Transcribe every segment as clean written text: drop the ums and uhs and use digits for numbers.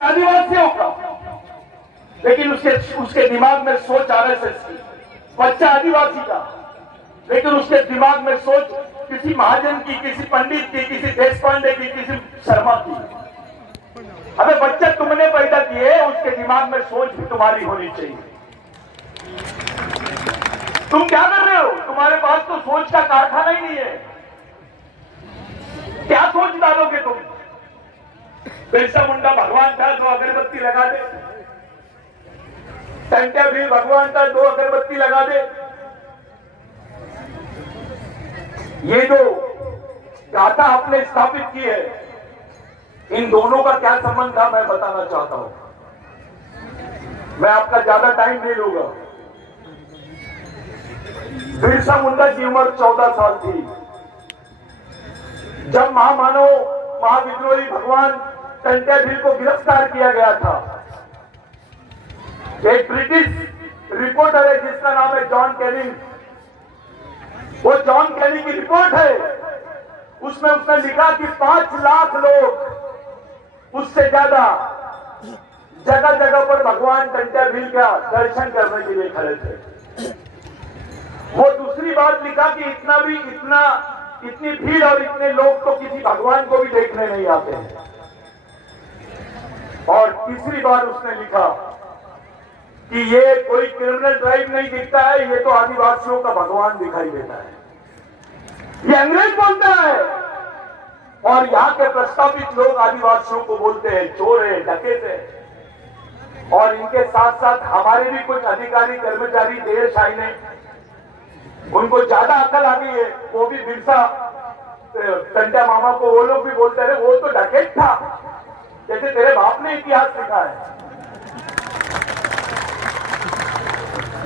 आदिवासियों का, लेकिन उसके दिमाग में सोच आरएसएस की। बच्चा आदिवासी का, लेकिन उसके दिमाग में सोच किसी महाजन की, किसी पंडित की, किसी देश पांडे की, किसी शर्मा की। अबे बच्चा तुमने पैदा किए, उसके दिमाग में सोच भी तुम्हारी होनी चाहिए। तुम क्या कर रहे हो? तुम्हारे पास तो सोच का कारखाना ही नहीं है। क्या सोच डालोगे तुम? बिरसा मुंडा भगवान था, 2 अगरबत्ती लगा दे। टंट्या भील भगवान था, 2 अगरबत्ती लगा दे। ये जो गाथा आपने स्थापित की है, इन दोनों का क्या संबंध था मैं बताना चाहता हूं। मैं आपका ज्यादा टाइम नहीं लूंगा। बिरसा मुंडा की उम्र 14 साल थी जब महामानव महाविद्रोही भगवान टंट्या भील को गिरफ्तार किया गया था। एक ब्रिटिश रिपोर्टर है जिसका नाम है जॉन कैनिंग। वो जॉन कैनिंग की रिपोर्ट है, उसमें उसने लिखा कि 5 लाख लोग, उससे ज्यादा, जगह जगह पर भगवान टंट्या भील का दर्शन करने के लिए खड़े थे। वो दूसरी बात लिखा कि इतनी भीड़ और इतने लोग तो किसी भगवान को भी देखने नहीं आते हैं। और तीसरी बार उसने लिखा कि ये कोई क्रिमिनल ड्राइव नहीं दिखता है, ये तो आदिवासियों का भगवान दिखाई देता है। ये अंग्रेज बोलता है, और यहाँ के प्रस्तावित लोग आदिवासियों को बोलते हैं चोर है, डकैत है। और इनके साथ साथ हमारे भी कुछ अधिकारी कर्मचारी देश आए ने, उनको ज्यादा अकल आ गई है। वो भी बिरसा टंट्या मामा को वो लोग भी बोलते हैं वो तो डकैत था, जैसे तेरे बाप ने इतिहास लिखा है।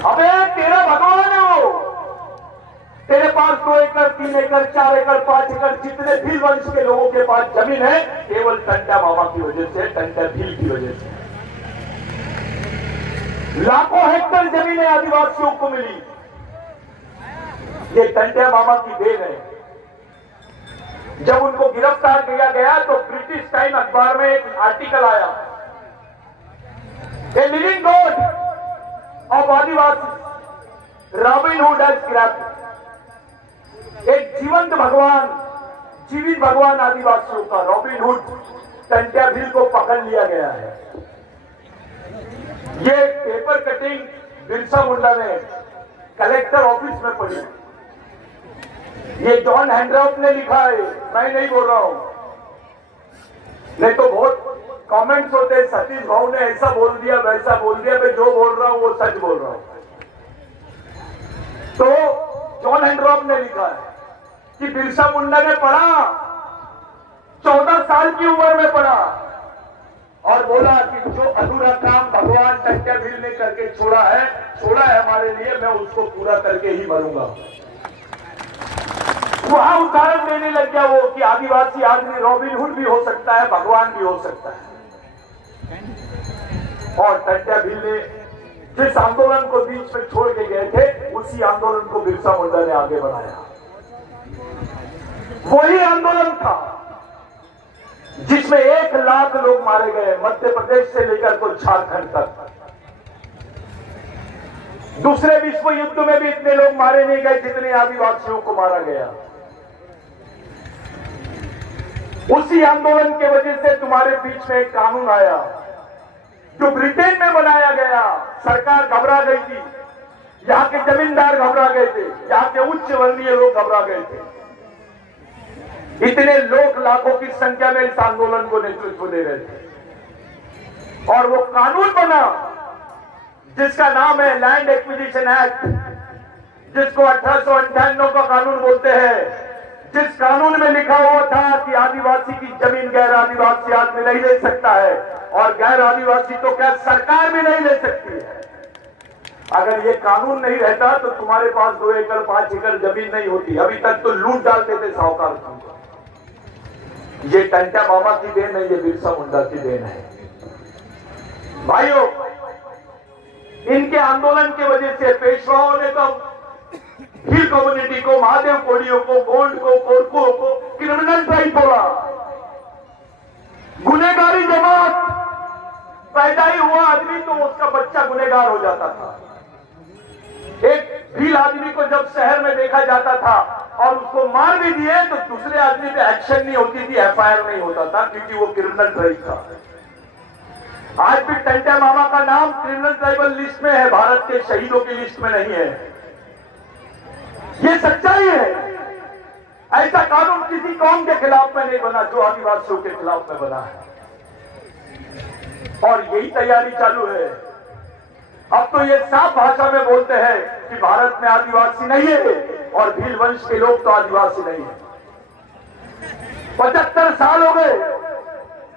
अबे तेरा भगवान है वो। तेरे पास 2 एकड़, 3 एकड़, 4 एकड़, 5 एकड़, जितने भील वंश के लोगों के पास जमीन है, केवल टंट्या मामा की वजह से, टंट्या भील की वजह से। लाखों हेक्टर जमीनें आदिवासियों को मिली। ये टंट्या मामा की देन है। जब उनको गिरफ्तार किया गया तो ब्रिटिश टाइम अखबार में एक आर्टिकल आया, a living God of Adivasi robin hood has grabbed. एक जीवंत भगवान, जीवित भगवान आदिवासियों का रॉबिन हुड टंट्या भील को पकड़ लिया गया है। ये पेपर कटिंग बिरसा मुंडा ने कलेक्टर ऑफिस में पढ़ी। ये जॉन हैंड्रॉप ने लिखा है, मैं नहीं बोल रहा हूं। नहीं तो बहुत कमेंट्स होते हैं, सतीश भाव ने ऐसा बोल दिया, वैसा बोल दिया। मैं जो बोल रहा हूं वो सच बोल रहा हूं। तो जॉन हैंड्रॉप ने लिखा है कि बिरसा मुंडा ने पढ़ा, 14 साल की उम्र में पढ़ा, और बोला कि जो अधूरा काम भगवान टंट्या भील ने करके छोड़ा है हमारे लिए, मैं उसको पूरा करके ही मरूंगा। वहां उदाहरण देने लग गया वो कि आदिवासी आदमी रॉबिन हुड भी हो सकता है, भगवान भी हो सकता है। और टंट्या भील ने जिस आंदोलन को बीच में छोड़ के गए थे, उसी आंदोलन को बिरसा मुंडा ने आगे बढ़ाया। वही आंदोलन था जिसमें 1 लाख लोग मारे गए, मध्य प्रदेश से लेकर तो झारखंड तक। दूसरे विश्व युद्ध में भी इतने लोग मारे नहीं गए जितने आदिवासियों को मारा गया। उसी आंदोलन के वजह से तुम्हारे बीच में एक कानून आया जो ब्रिटेन में बनाया गया। सरकार घबरा गई थी, यहाँ के जमींदार घबरा गए थे, यहाँ के उच्च वर्णीय लोग घबरा गए थे। इतने लोग लाखों की संख्या में इस आंदोलन को नेतृत्व दे रहे थे। और वो कानून बना जिसका नाम है लैंड एक्विजिशन एक्ट, जिसको 1898 का कानून बोलते हैं। जिस कानून में लिखा हुआ था कि आदिवासी की जमीन गैर आदिवासी आदमी नहीं ले सकता है, और गैर आदिवासी तो क्या सरकार भी नहीं ले सकती है। अगर ये कानून नहीं रहता तो तुम्हारे पास 2 एकड़ 5 एकड़ जमीन नहीं होती। अभी तक तो लूट डालते थे साहूकार को। ये टंट्या मामा की देन है, ये बिरसा मुंडा की देन है। भाइयों, इनके आंदोलन की वजह से पेशवाओं ने तो भील कम्युनिटी को, महादेव कोड़ियों को, गोंड को, कोरकुओं को क्रिमिनल ड्राइव बोला, गुनेगारी जमात। पैदा ही हुआ आदमी तो उसका बच्चा गुनहगार हो जाता था। एक भील आदमी को जब शहर में देखा जाता था और उसको मार भी दिए तो दूसरे आदमी पे एक्शन नहीं होती थी, एफआईआर नहीं होता था, क्योंकि वो क्रिमिनल ड्राइव था। आज भी टंटा मामा का नाम क्रिमिनल ट्राइबल लिस्ट में है, भारत के शहीदों की लिस्ट में नहीं है। ये सच्चाई है। ऐसा कानून किसी कौम के खिलाफ में नहीं बना जो आदिवासियों के खिलाफ में बना है, और यही तैयारी चालू है। अब तो ये साफ भाषा में बोलते हैं कि भारत में आदिवासी नहीं है और भील वंश के लोग तो आदिवासी नहीं है। 75 साल हो गए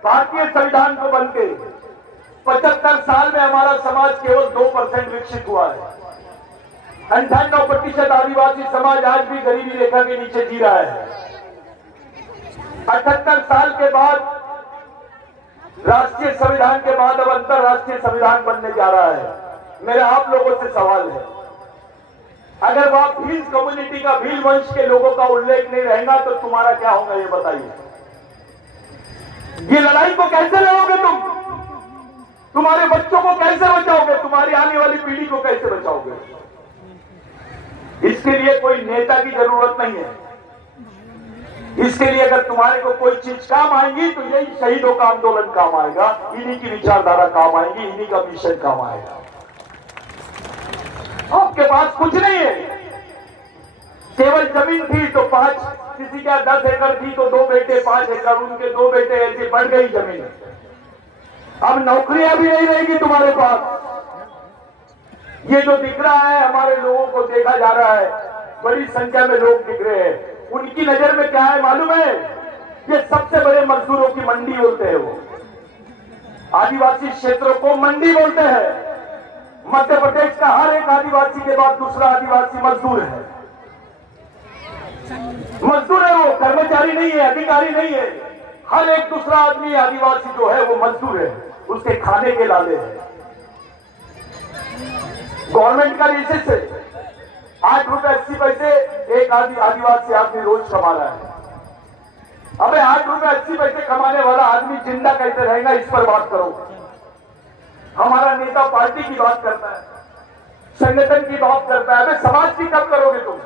भारतीय संविधान को बनके। 75 साल में हमारा समाज केवल 2% विकसित हुआ है। 98% आदिवासी समाज आज भी गरीबी रेखा के नीचे जी रहा है। 78 साल के बाद राष्ट्रीय संविधान के बाद अब अंतरराष्ट्रीय संविधान बनने जा रहा है। मेरा आप लोगों से सवाल है, अगर वहां भील कम्युनिटी का, भील वंश के लोगों का उल्लेख नहीं रहेगा तो तुम्हारा क्या होगा ये बताइए। ये लड़ाई को कैसे लड़ोगे तुम? तुम्हारे बच्चों को कैसे बचाओगे? तुम्हारी आने वाली पीढ़ी को कैसे बचाओगे? इसके लिए कोई नेता की जरूरत नहीं है। इसके लिए अगर तुम्हारे को कोई चीज काम आएगी तो यही शहीदों का आंदोलन काम आएगा, इन्हीं की विचारधारा काम आएगी, इन्हीं का मिशन काम आएगा। आपके पास कुछ नहीं है, केवल जमीन थी तो 5, किसी का 10 एकड़ थी तो 2 बेटे 5 एकड़, उनके 2 बेटे ऐसे बढ़ गई जमीन। अब नौकरियां भी नहीं रहेगी तुम्हारे पास। ये जो दिख रहा है, हमारे लोगों को देखा जा रहा है, बड़ी संख्या में लोग दिख रहे हैं। उनकी नजर में क्या है मालूम है? ये सबसे बड़े मजदूरों की मंडी बोलते हैं। वो आदिवासी क्षेत्रों को मंडी बोलते हैं। मध्य प्रदेश का हर एक आदिवासी के बाद दूसरा आदिवासी मजदूर है। मजदूर है, वो कर्मचारी नहीं है, अधिकारी नहीं है। हर एक दूसरा आदमी आदिवासी जो है वो मजदूर है, उसके खाने के लाले हैं। गवर्नमेंट का रिसर्च है, 8 रुपए 80 पैसे एक आदिवासी आदमी रोज कमा रहा है। अबे 8 रुपए 80 पैसे कमाने वाला आदमी जिंदा कैसे रहेगा, इस पर बात करो। हमारा नेता पार्टी की बात करता है, संगठन की बात करता है, अबे समाज की कब करोगे तुम?